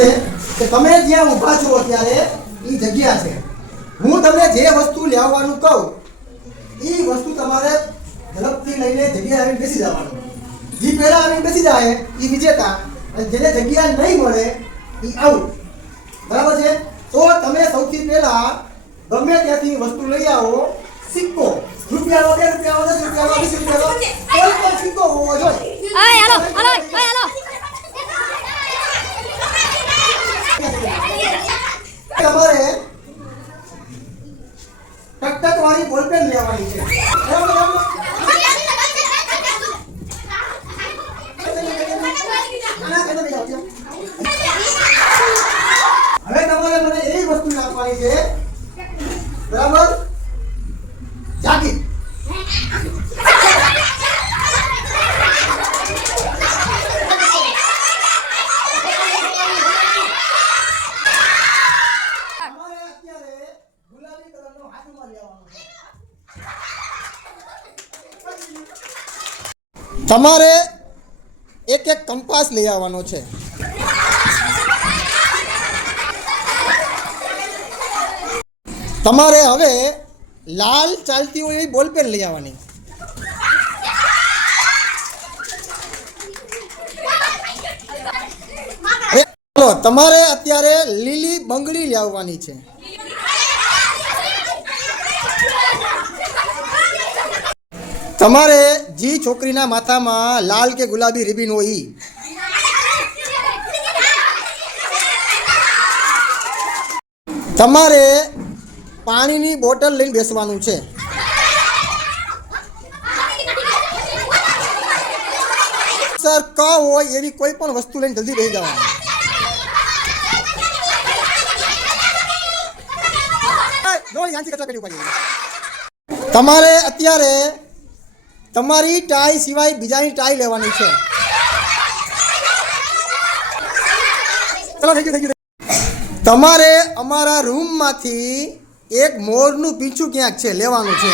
છે કે તમે જ્યાં ઊભા છો અત્યારે એ જગ્યા છે. હું તમને જે વસ્તુ લેવાનું કહું એ વસ્તુ તમારે ઝડપથી લઈને જગ્યાએ આવીને બેસી જવાનું. જે પહેલા આવીને બેસી જાય એ વિજેતા, અને જેને જગ્યા નહીં મળે એ આઉટ. બરાબર છે? તો તમે સૌથી પહેલા ગમે ત્યાંથી વસ્તુ લઈ આવો. સિક્કો, રૂપિયાનો, 2 રૂપિયાનો, 10 રૂપિયાનો, 20 રૂપિયાનો, કોઈ પણ સિક્કો હોવો જોઈએ. તમારે ટકટક વાળી બોલપેન લેવાની છે. હવે તમારે મને એવી વસ્તુ નાખવાની છે, બરાબર? જાગીર. તમારે એક એક કંપાસ લઈ આવવાનો છે. તમારે હવે લાલ ચાલતી હોય એવી બોલપેન લઈ આવવાની. ચાલો, તમારે અત્યારે લીલી બંગડી લઈ આવવાની છે. તમારે જે છોકરીના માથામાં લાલ કે ગુલાબી રિબિન હોય ઈ. તમારે પાણીની બોટલ લઈને બેસવાનું છે. સર ક હોય એવી કોઈ પણ વસ્તુ લઈને જલ્દી બેસી જવાનું. તમારે અત્યારે તમારી ટાઈ સિવાય બીજાની ટાઈ લેવાની છે. ચલો, થઈ ગયું. તમારે અમારા રૂમમાંથી એક મોરનું પીંછું ક્યાંક છે, લેવાનું છે.